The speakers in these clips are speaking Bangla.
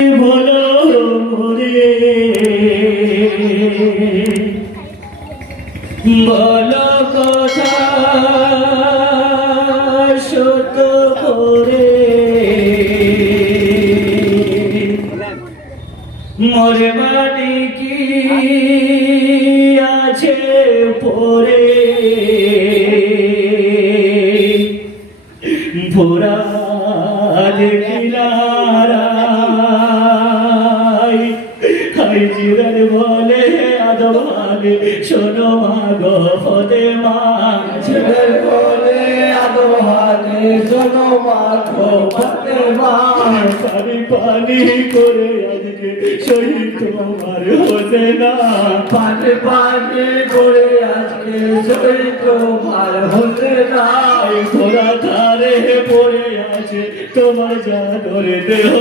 বলো মোরে বলো কথা সত করে মোরে বাড়ি কি ভোরাল কিনারায় আদবালে শোনো মা গো ফদে মা ছেলের বলে আদোহানে শোনো মাথো ফতে মান। পানি পানি করে আজকে শহীদ তোমার হতে না। পানি পানি করে আজকে সই তোমার হতে ঘোড়া আছে তোমার জাদরে দেহ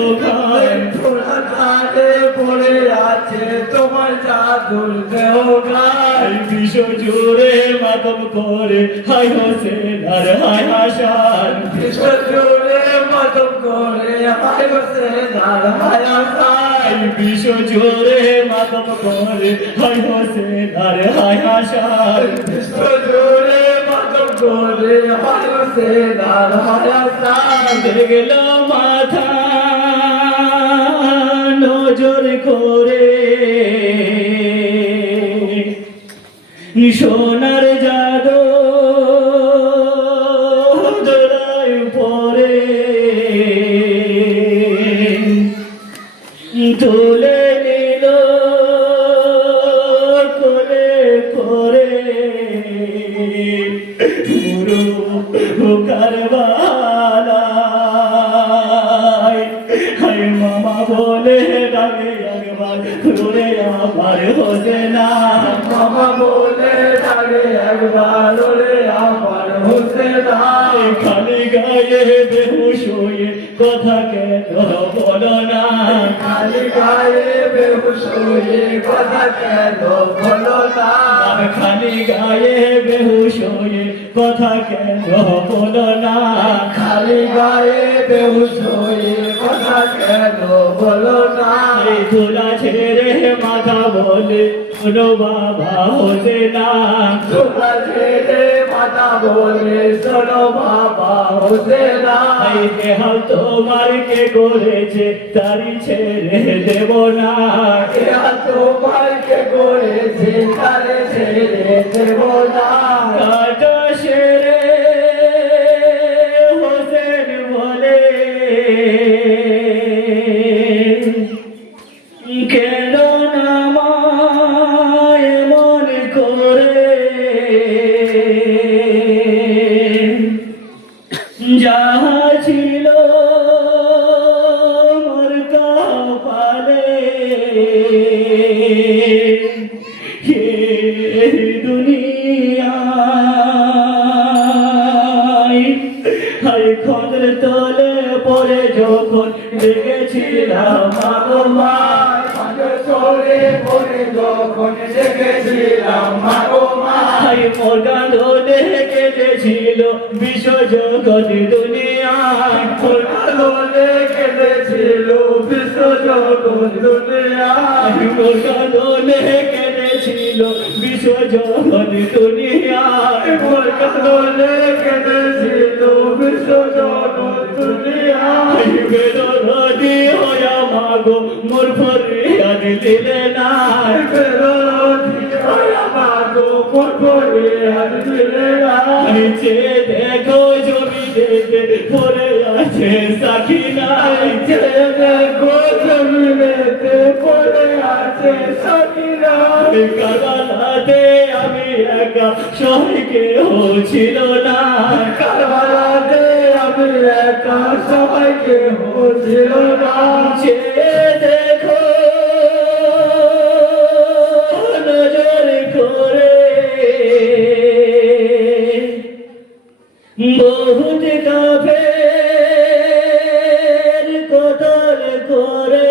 তারে পড়ে আছে তোমার জাদুর দেহ গায় বিষ জোরে মাতম করে। হাই হোসেন আর হাই হাসান বিশ্ব জুড়ে মতম করে হায় বসে দার হায়া সাই বিষ জোরে মাতম করে। হাই হোসেন আর হাই হাসান বিশ্ব করে বসে দার দেখল মাথা। নজর করে সোনার জাদু বলে ডাকে একবার ঘুরে আমার হোসে না। মামা বলে ডাকে একবার ওরে আমার হতে নাই খালি গায়ে বেহুশ হয়ে কথা কেন বলো না। খালি গায়ে বেহুশ হয়ে কথা কেন বলো না। খালি গায়ে বেহুশ হয়ে কথা কেন বলো না। খালি গায়ে বেহুশ হয়ে বলো না? ধুলা ছেড়ে মাথা বলে শোনো বাবা হতে না। তোমরা ছেড়ে মাথা বলে শোনো বাবা হতে না। এই দেহাল তোমার কে করেছে তারি ছেড়ে দেব না। এরা তোমার কে করেছে তারে ছেড়ে দেব না। ছিল মোর কপালে হাই তলে পরে যখন দেখেছিলাম আগমায় চলে পড়ে যখন দেখেছিলাম মা হাই মোর গাঁধনে কেঁদেছিল বিশ্ব জগৎ দুনিয়ায় আলোলে কেঁদেছিল বিশ্ব জগৎ দুনিয়ায় মোর গাঁধনে কেঁদেছিল বিশ্ব জগৎ দুনিয়ায় কালোলে কেঁদেছিল বিশ্ব জগৎ দুনিয়ায় দিলে নাই বেরোধি হয়া মাগো মোর করে আর দিলে নিচে দেখো জমি দেখে পড়ে আছে সাকি নাই দেখো জমিনেতে পড়ে আছে সখিরা কাদালাতে আমি একা সবাইকে ছিল না। কারবালাতে আমি একা সবাইকে হচ্ছিল না। করে